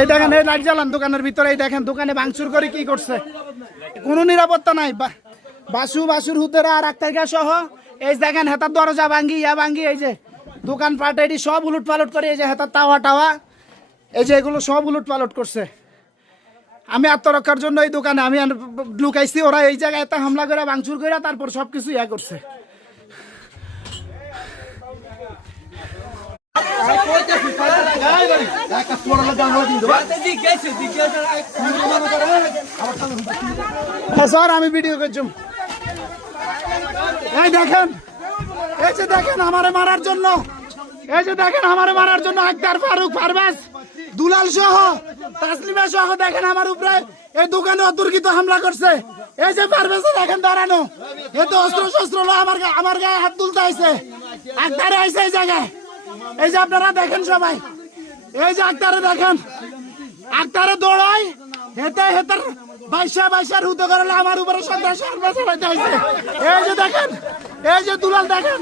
এই দেখেন, এই লাইট জ্বালান দোকানের ভিতরে, এই দেখেন দোকানে ভাঙচুর করে কি করছে, কোনো নিরাপত্তা নাই। বাসুর হুতেরা আর আক্তারগা সহ এই দেখেন হেতার দরজা ভাঙ্গি, এই যে দোকানপাট এটি সব উলট পালট করে, এই যে হেতার টাওয়া এই যে এগুলো সব উলট পালট করছে। আমি আত্মরক্ষার জন্য এই দোকানে আমি লুকাইছি, ওরা এই জায়গায় এত হামলা করে ভাঙচুর করে তারপর সবকিছু ইয়া করছে। স্যার আমি ভিডিও করছি। এই দেখেন, এই যে দেখেন আমারে মারার জন্য, এই যে দেখেন আমারে মারার জন্য আক্তার, ফারুক, পারভেজ, দুলাল সহ তাসলিমা সহ দেখেন আমার উপরে এই দোকানে অতর্কিত হামলা করছে। এই যে পারভেজ দেখেন দাঁড়ানো, এ তো অস্ত্র শস্ত্র আমার গায়ে হাত তুলতে আইছে, আক্তারে আইছে এই জায়গায়। এই যে আপনারা দেখেন সবাই, এই যে আক্তারে দেখেন, আক্তারে দৌড়াই হেতার বাইশার হুতে করলে আমার উপরে সন্ত্রাস চালাইতে আইছে। এই যে দেখেন, এই যে দুলাল দেখেন।